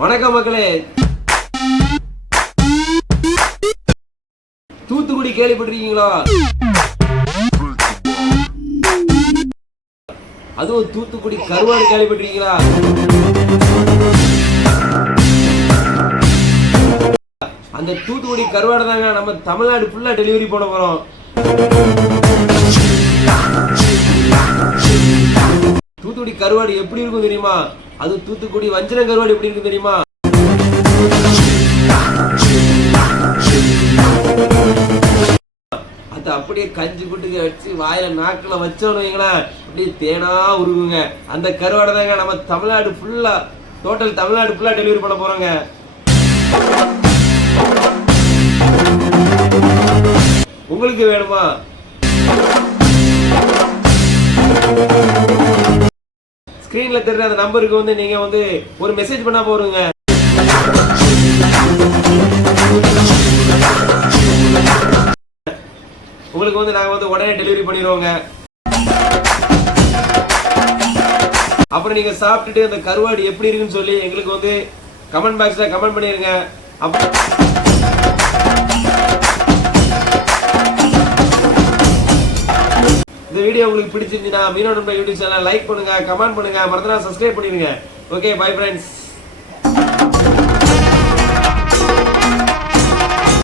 வணக்கம் மக்களே. தூத்துக்குடி கேள்விப்பட்டிருக்கீங்களா? அதுவும் தூத்துக்குடி கருவாடு கேள்விப்பட்டிருக்கீங்களா? அந்த தூத்துக்குடி கருவாடு தாங்க நம்ம தமிழ்நாடு ஃபுல்லா டெலிவரி பண்ண போறோம். தூத்துக்குடி கருவாடு எப்படி இருக்கும் தெரியுமா? அது தூத்துக்குடி வஞ்சர கருவாடு எப்படி இருக்கும் தெரியுமா? அது அப்படியே கஞ்சி குட்டுக்க வச்சு வாயில நாக்கில் வச்சோன்னு வைங்களேன், அப்படியே தேனா உருகுங்க. அந்த கருவாடை தாங்க நம்ம தமிழ்நாடு ஃபுல்லா டோட்டல் தமிழ்நாடு ஃபுல்லா டெலிவரி பண்ண போறோங்க. உங்களுக்கு வேணுமா? ஸ்கிரீன்ல தெரியுற அந்த நம்பருக்கு வந்து நீங்க வந்து ஒரு மெசேஜ் பண்ணா போறீங்க. உங்களுக்கு வந்து நாங்க வந்து உடனே டெலிவரி பண்ணிடுவோங்க. அப்புறம் நீங்க சாப்பிட்டுட்டு அந்த கருவாடு எப்படி இருக்குன்னு சொல்லி எங்களுக்கு வந்து கமெண்ட் பாக்ஸ்ல கமெண்ட் பண்ணிருங்க. இந்த வீடியோ உங்களுக்கு பிடிச்சிருந்துச்சுன்னா மீனவ நண்பன் யூடியூப் சேனல் லைக் பண்ணுங்க, கமெண்ட் பண்ணுங்க, மறந்துடாம சப்ஸ்கிரைப் பண்ணிருங்க. Okay, bye friends.